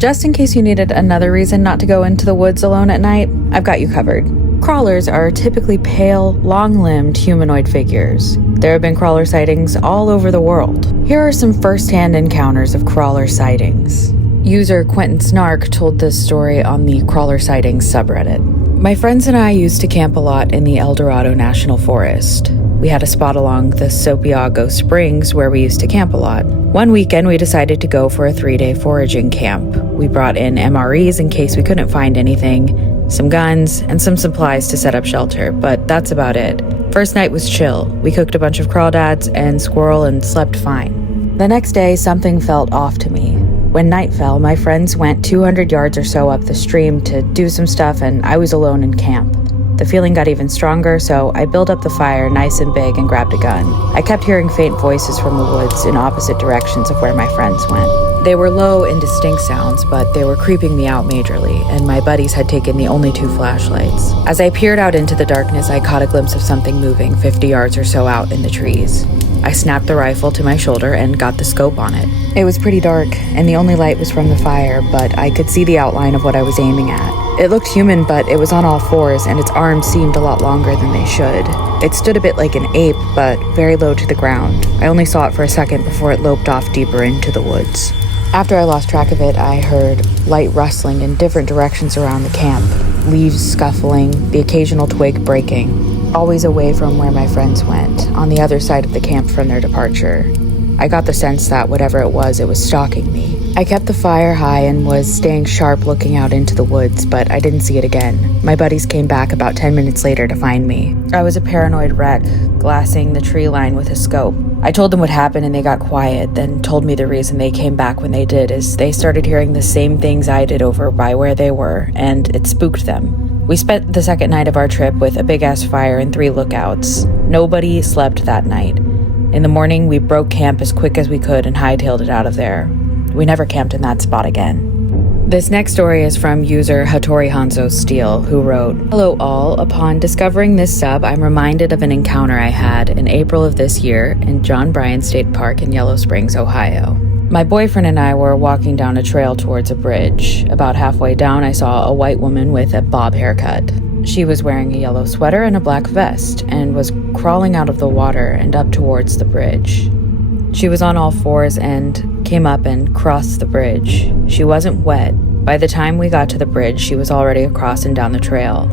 Just in case you needed another reason not to go into the woods alone at night, I've got you covered. Crawlers are typically pale, long-limbed humanoid figures. There have been crawler sightings all over the world. Here are some first-hand encounters of crawler sightings. User Quentin Snark told this story on the Crawler Sightings subreddit. My friends and I used to camp a lot in the El Dorado National Forest. We had a spot along the Sopiago Springs where we used to camp a lot. One weekend, we decided to go for a 3-day foraging camp. We brought in MREs in case we couldn't find anything, some guns, and some supplies to set up shelter, but that's about it. First night was chill. We cooked a bunch of crawdads and squirrel and slept fine. The next day, something felt off to me. When night fell, my friends went 200 yards or so up the stream to do some stuff, and I was alone in camp. The feeling got even stronger, so I built up the fire nice and big and grabbed a gun. I kept hearing faint voices from the woods in opposite directions of where my friends went. They were low, indistinct sounds, but they were creeping me out majorly, and my buddies had taken the only 2 flashlights. As I peered out into the darkness, I caught a glimpse of something moving 50 yards or so out in the trees. I snapped the rifle to my shoulder and got the scope on it. It was pretty dark, and the only light was from the fire, but I could see the outline of what I was aiming at. It looked human, but it was on all fours, and its arms seemed a lot longer than they should. It stood a bit like an ape, but very low to the ground. I only saw it for a second before it loped off deeper into the woods. After I lost track of it, I heard light rustling in different directions around the camp, leaves scuffling, the occasional twig breaking, always away from where my friends went, on the other side of the camp from their departure. I got the sense that whatever it was stalking me. I kept the fire high and was staying sharp looking out into the woods, but I didn't see it again. My buddies came back about 10 minutes later to find me. I was a paranoid wreck, glassing the tree line with a scope. I told them what happened and they got quiet, then told me the reason they came back when they did is they started hearing the same things I did over by where they were, and it spooked them. We spent the second night of our trip with a big-ass fire and 3 lookouts. Nobody slept that night. In the morning, we broke camp as quick as we could and hightailed it out of there. We never camped in that spot again. This next story is from user Hattori Hanzo Steel, who wrote, "Hello all, upon discovering this sub, I'm reminded of an encounter I had in April of this year in John Bryan State Park in Yellow Springs, Ohio. My boyfriend and I were walking down a trail towards a bridge. About halfway down, I saw a white woman with a bob haircut. She was wearing a yellow sweater and a black vest and was crawling out of the water and up towards the bridge. She was on all fours and came up and crossed the bridge. She wasn't wet. By the time we got to the bridge, she was already across and down the trail.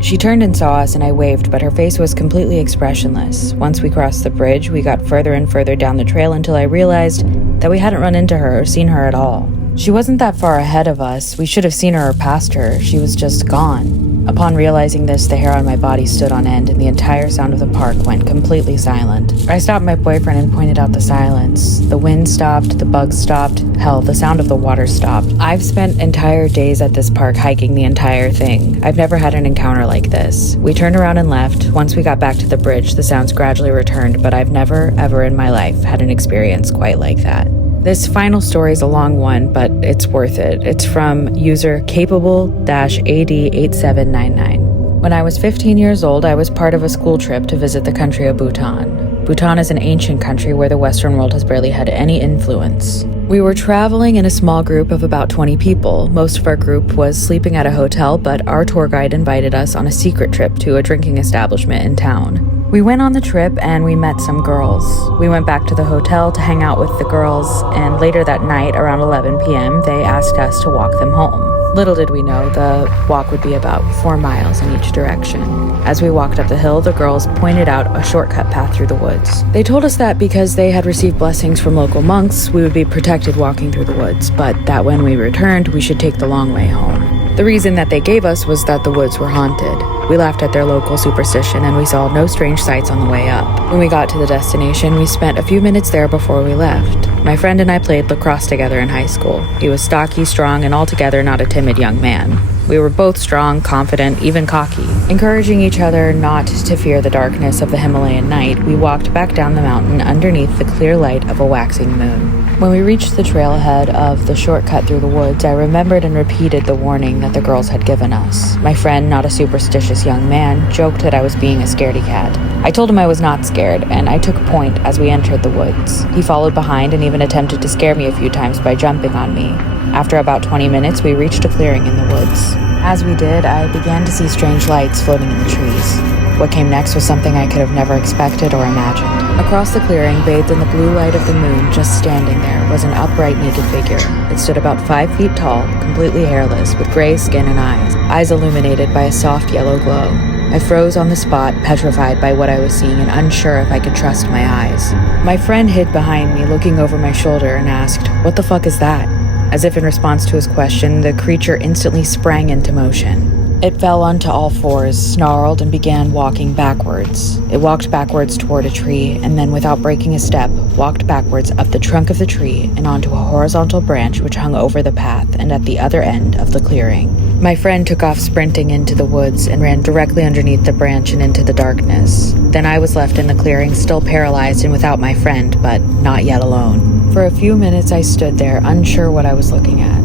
She turned and saw us and I waved, but her face was completely expressionless. Once we crossed the bridge, we got further and further down the trail until I realized that we hadn't run into her or seen her at all. She wasn't that far ahead of us. We should have seen her or passed her. She was just gone. Upon realizing this, the hair on my body stood on end and the entire sound of the park went completely silent. I stopped my boyfriend and pointed out the silence. The wind stopped, the bugs stopped, hell, the sound of the water stopped. I've spent entire days at this park hiking the entire thing. I've never had an encounter like this. We turned around and left. Once we got back to the bridge, the sounds gradually returned, but I've never, ever in my life had an experience quite like that." This final story is a long one, but it's worth it. It's from user capable-AD8799. "When I was 15 years old, I was part of a school trip to visit the country of Bhutan. Bhutan is an ancient country where the Western world has barely had any influence. We were traveling in a small group of about 20 people. Most of our group was sleeping at a hotel, but our tour guide invited us on a secret trip to a drinking establishment in town. We went on the trip and we met some girls. We went back to the hotel to hang out with the girls, and later that night, around 11 p.m., they asked us to walk them home. Little did we know the walk would be about 4 miles in each direction. As we walked up the hill, the girls pointed out a shortcut path through the woods. They told us that because they had received blessings from local monks, we would be protected walking through the woods, but that when we returned, we should take the long way home. The reason that they gave us was that the woods were haunted. We laughed at their local superstition and we saw no strange sights on the way up. When we got to the destination, we spent a few minutes there before we left. My friend and I played lacrosse together in high school. He was stocky, strong, and altogether not a timid young man. We were both strong, confident, even cocky. Encouraging each other not to fear the darkness of the Himalayan night, we walked back down the mountain underneath the clear light of a waxing moon. When we reached the trailhead of the shortcut through the woods, I remembered and repeated the warning that the girls had given us. My friend, not a superstitious young man, joked that I was being a scaredy cat. I told him I was not scared, and I took point as we entered the woods. He followed behind and even attempted to scare me a few times by jumping on me. After about 20 minutes, we reached a clearing in the woods. As we did, I began to see strange lights floating in the trees. What came next was something I could have never expected or imagined. Across the clearing, bathed in the blue light of the moon, just standing there, was an upright naked figure. It stood about 5 feet tall, completely hairless, with gray skin and eyes illuminated by a soft yellow glow. I froze on the spot, petrified by what I was seeing and unsure if I could trust my eyes. My friend hid behind me, looking over my shoulder, and asked, "What the fuck is that?" As if in response to his question, the creature instantly sprang into motion. It fell onto all fours, snarled, and began walking backwards. It walked backwards toward a tree, and then, without breaking a step, walked backwards up the trunk of the tree and onto a horizontal branch which hung over the path and at the other end of the clearing. My friend took off sprinting into the woods and ran directly underneath the branch and into the darkness. Then I was left in the clearing, still paralyzed and without my friend, but not yet alone. For a few minutes I stood there, unsure what I was looking at.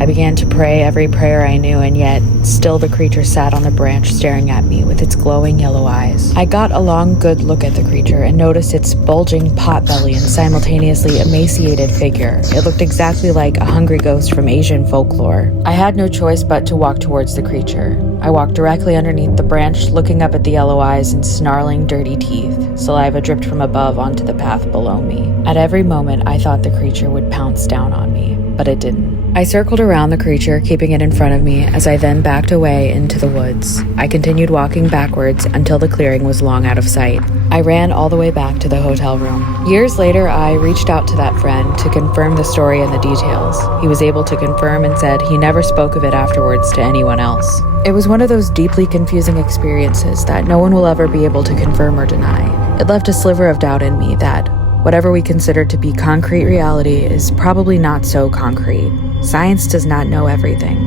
I began to pray every prayer I knew, and yet still the creature sat on the branch staring at me with its glowing yellow eyes. I got a long, good look at the creature and noticed its bulging pot belly and simultaneously emaciated figure. It looked exactly like a hungry ghost from Asian folklore. I had no choice but to walk towards the creature. I walked directly underneath the branch, looking up at the yellow eyes and snarling dirty teeth. Saliva dripped from above onto the path below me. At every moment, I thought the creature would pounce down on me, but it didn't. I circled around the creature, keeping it in front of me, as I then backed away into the woods. I continued walking backwards until the clearing was long out of sight. I ran all the way back to the hotel room. Years later, I reached out to that friend to confirm the story and the details. He was able to confirm and said he never spoke of it afterwards to anyone else. It was one of those deeply confusing experiences that no one will ever be able to confirm or deny. It left a sliver of doubt in me that whatever we consider to be concrete reality is probably not so concrete. Science does not know everything.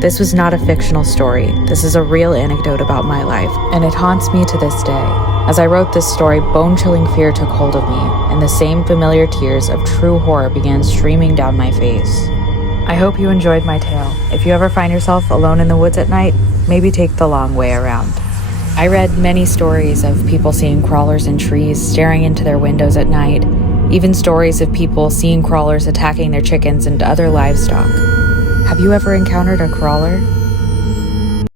This was not a fictional story. This is a real anecdote about my life, and it haunts me to this day. As I wrote this story, bone-chilling fear took hold of me, and the same familiar tears of true horror began streaming down my face. I hope you enjoyed my tale. If you ever find yourself alone in the woods at night, maybe take the long way around. I read many stories of people seeing crawlers in trees, staring into their windows at night, even stories of people seeing crawlers attacking their chickens and other livestock. Have you ever encountered a crawler?